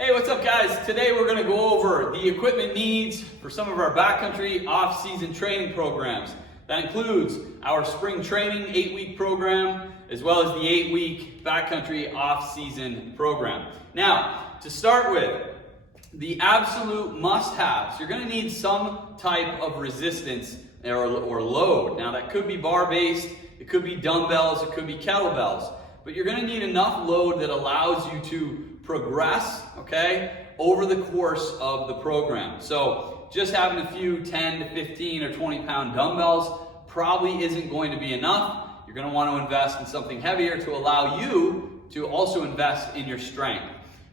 Hey, what's up guys? Today we're going to go over the equipment needs for some of our backcountry off-season training programs. That includes our spring training 8-week program, as well as the 8-week backcountry off-season program. Now, to start with, the absolute must-haves, you're going to need some type of resistance or load. Now that could be bar-based, it could be dumbbells, it could be kettlebells, but you're going to need enough load that allows you to progress, okay, over the course of the program. So just having a few 10 to 15 or 20 pound dumbbells probably isn't going to be enough. You're going to want to invest in something heavier to allow you to also invest in your strength.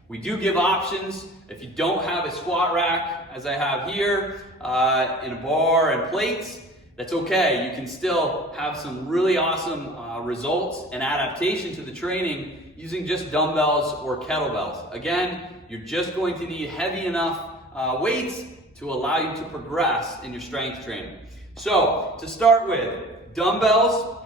We do give options. If you don't have a squat rack, as I have here, in a bar and plates, that's okay. You can still have some really awesome results and adaptation to the training using just dumbbells or kettlebells. Again, you're just going to need heavy enough weights to allow you to progress in your strength training. So, to start with, dumbbells,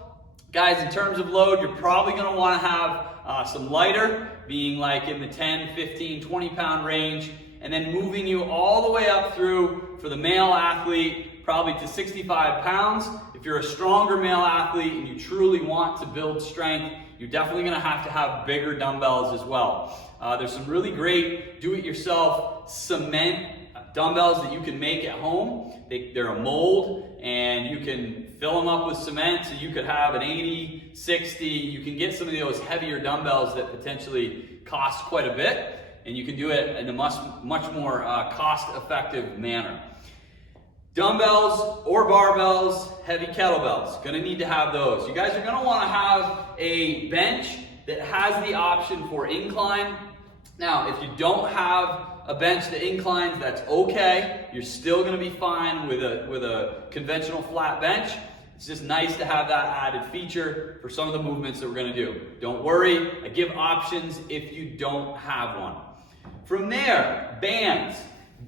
guys, in terms of load, you're probably going to want to have some lighter, being like in the 10, 15, 20 pound range, and then moving you all the way up through, for the male athlete, probably to 65 pounds. If you're a stronger male athlete and you truly want to build strength, you're definitely going to have bigger dumbbells as well. There's some really great do-it-yourself cement dumbbells that you can make at home. They're a mold and you can fill them up with cement, so you could have an 80, 60. You can get some of those heavier dumbbells that potentially cost quite a bit, and you can do it in a much more cost-effective manner. Dumbbells or barbells, heavy kettlebells, gonna need to have those. You guys are gonna wanna have a bench that has the option for incline. Now, if you don't have a bench that inclines, that's okay. You're still gonna be fine with a conventional flat bench. It's just nice to have that added feature for some of the movements that we're gonna do. Don't worry, I give options if you don't have one. From there, bands.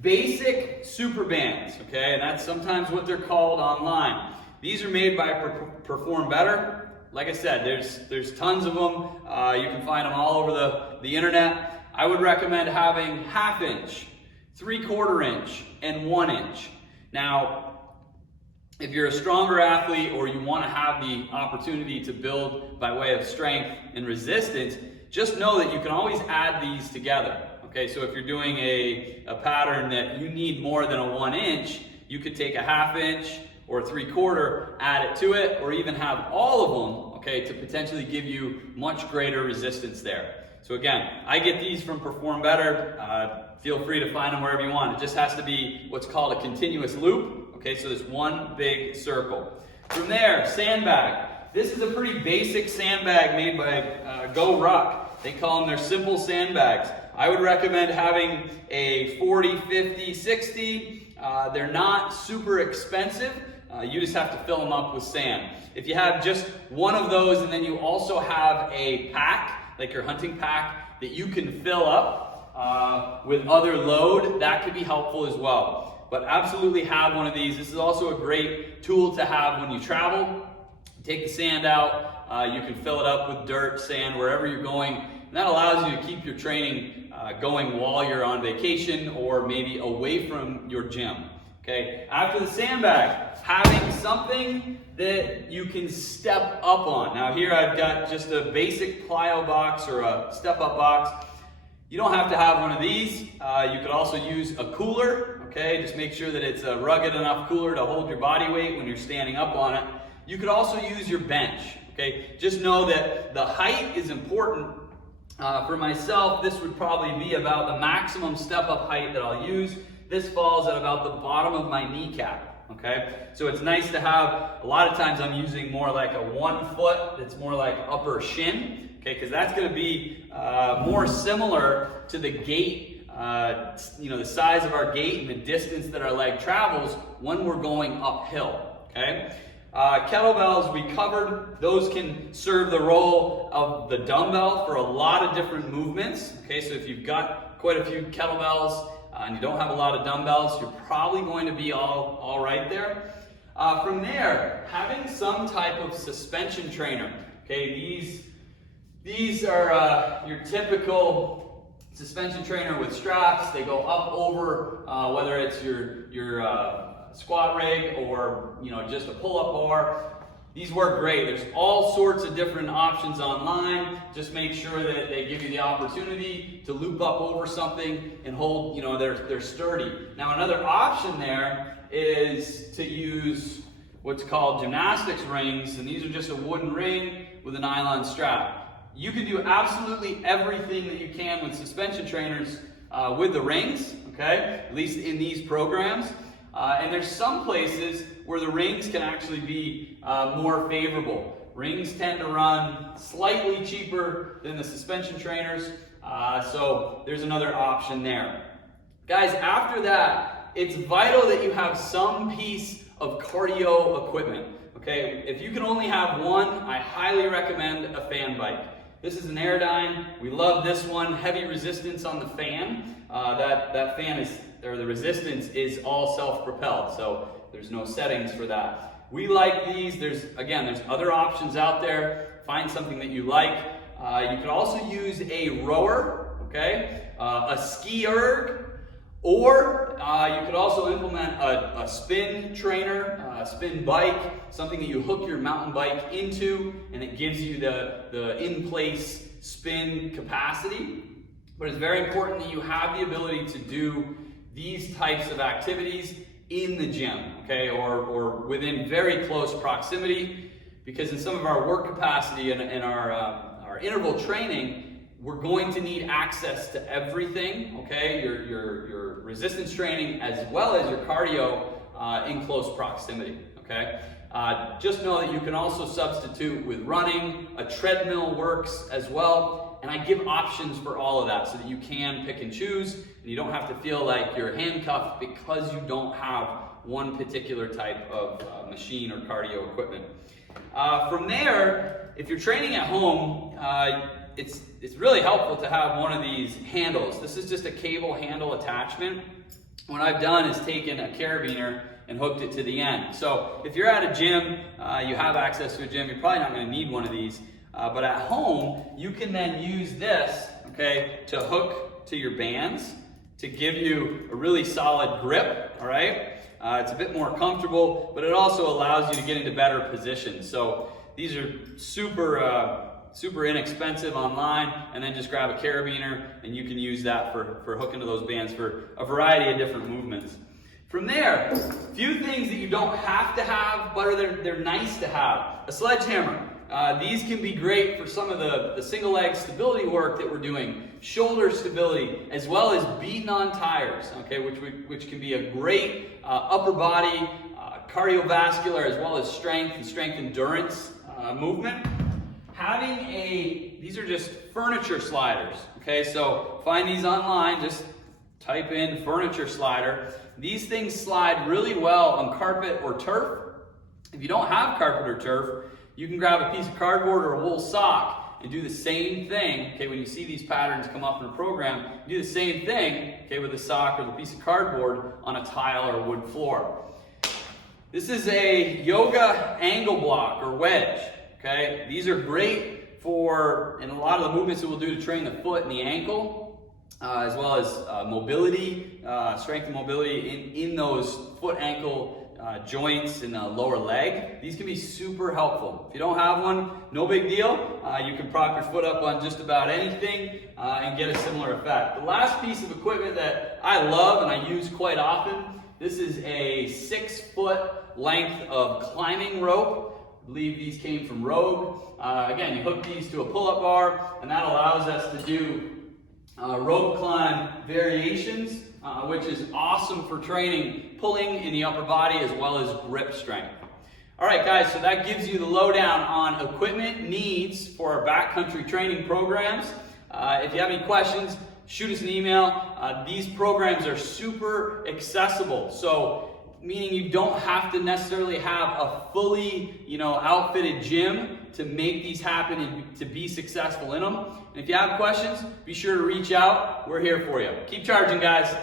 Basic super bands, okay, and that's sometimes what they're called online. These are made by Perform Better. Like I said, there's tons of them. You can find them all over the internet. I would recommend having 1/2 inch, 3/4 inch, and 1 inch. Now, if you're a stronger athlete or you want to have the opportunity to build by way of strength and resistance, just know that you can always add these together. Okay, so if you're doing a pattern that you need more than a 1 inch, you could take a 1/2 inch or 3/4, add it to it, or even have all of them, okay, to potentially give you much greater resistance there. So again, I get these from Perform Better. Feel free to find them wherever you want. It just has to be what's called a continuous loop. Okay, so there's one big circle. From there, sandbag. This is a pretty basic sandbag made by Go Ruck. They call them their simple sandbags. I would recommend having a 40, 50, 60. They're not super expensive. You just have to fill them up with sand. If you have just one of those and then you also have a pack, like your hunting pack, that you can fill up with other load, that could be helpful as well. But absolutely have one of these. This is also a great tool to have when you travel. Take the sand out. You can fill it up with dirt, sand, wherever you're going. And that allows you to keep your training going while you're on vacation or maybe away from your gym. Okay. After the sandbag, having something that you can step up on. Now here I've got just a basic plyo box or a step-up box. You don't have to have one of these. You could also use a cooler. Okay. Just make sure that it's a rugged enough cooler to hold your body weight when you're standing up on it. You could also use your bench. Okay. Just know that the height is important. For myself, this would probably be about the maximum step-up height that I'll use. This falls at about the bottom of my kneecap, okay? So it's nice to have, a lot of times I'm using more like a 1 foot that's more like upper shin, okay? Because that's gonna be more similar to the gait, the size of our gait and the distance that our leg travels when we're going uphill, okay? Kettlebells, we covered. Those can serve the role of the dumbbell for a lot of different movements. Okay, so if you've got quite a few kettlebells and you don't have a lot of dumbbells, you're probably going to be all right there. From there, having some type of suspension trainer. Okay, these are your typical suspension trainer with straps. They go up over whether it's your squat rig or just a pull-up bar. These work great. There's all sorts of different options online. Just make sure that they give you the opportunity to loop up over something and hold, they're sturdy. Now another option there is to use what's called gymnastics rings, and these are just a wooden ring with a nylon strap. You can do absolutely everything that you can with suspension trainers with the rings, okay? At least in these programs. And there's some places where the rings can actually be more favorable. Rings tend to run slightly cheaper than the suspension trainers, so there's another option there. Guys, after that, it's vital that you have some piece of cardio equipment. Okay, if you can only have one, I highly recommend a fan bike. This is an Airdyne. We love this one. Heavy resistance on the fan. That fan is, or the resistance is all self-propelled, so there's no settings for that. We like these. There's other options out there. Find something that you like. You could also use a rower, okay, a ski erg, or you could also implement a spin trainer, a spin bike, something that you hook your mountain bike into, and it gives you the in-place spin capacity. But it's very important that you have the ability to do these types of activities in the gym, okay, or within very close proximity, because in some of our work capacity and our interval training, we're going to need access to everything, okay, your resistance training as well as your cardio in close proximity, okay. Just know that you can also substitute with running. A treadmill works as well, and I give options for all of that so that you can pick and choose, and you don't have to feel like you're handcuffed because you don't have one particular type of machine or cardio equipment. From there, if you're training at home, it's really helpful to have one of these handles. This is just a cable handle attachment. What I've done is taken a carabiner and hooked it to the end. So if you're at a gym, you have access to a gym, you're probably not going to need one of these. But at home, you can then use this, okay, to hook to your bands to give you a really solid grip, all right? It's a bit more comfortable, but it also allows you to get into better positions. So these are super inexpensive online, and then just grab a carabiner and you can use that for hooking to those bands for a variety of different movements. From there, a few things that you don't have to have, but they're nice to have. A sledgehammer. These can be great for some of the single leg stability work that we're doing, shoulder stability, as well as beating on tires, okay, which can be a great upper body, cardiovascular, as well as strength endurance movement. These are just furniture sliders, okay, so find these online, just type in furniture slider. These things slide really well on carpet or turf. If you don't have carpet or turf, you can grab a piece of cardboard or a wool sock and do the same thing, okay, when you see these patterns come up in a program, do the same thing, okay, with the sock or the piece of cardboard on a tile or wood floor. This is a yoga angle block or wedge. Okay, these are great for, and a lot of the movements that we'll do to train the foot and the ankle, as well as mobility, strength and mobility in those foot ankle joints in the lower leg. These can be super helpful. If you don't have one, no big deal. You can prop your foot up on just about anything and get a similar effect. The last piece of equipment that I love and I use quite often, this is a 6-foot length of climbing rope. I believe these came from Rogue. Again, you hook these to a pull-up bar, and that allows us to do rope climb variations, which is awesome for training pulling in the upper body as well as grip strength. All right, guys, so that gives you the lowdown on equipment needs for our backcountry training programs. If you have any questions, shoot us an email. These programs are super accessible, so meaning you don't have to necessarily have a fully, outfitted gym to make these happen and to be successful in them. And if you have questions, be sure to reach out. We're here for you. Keep charging, guys.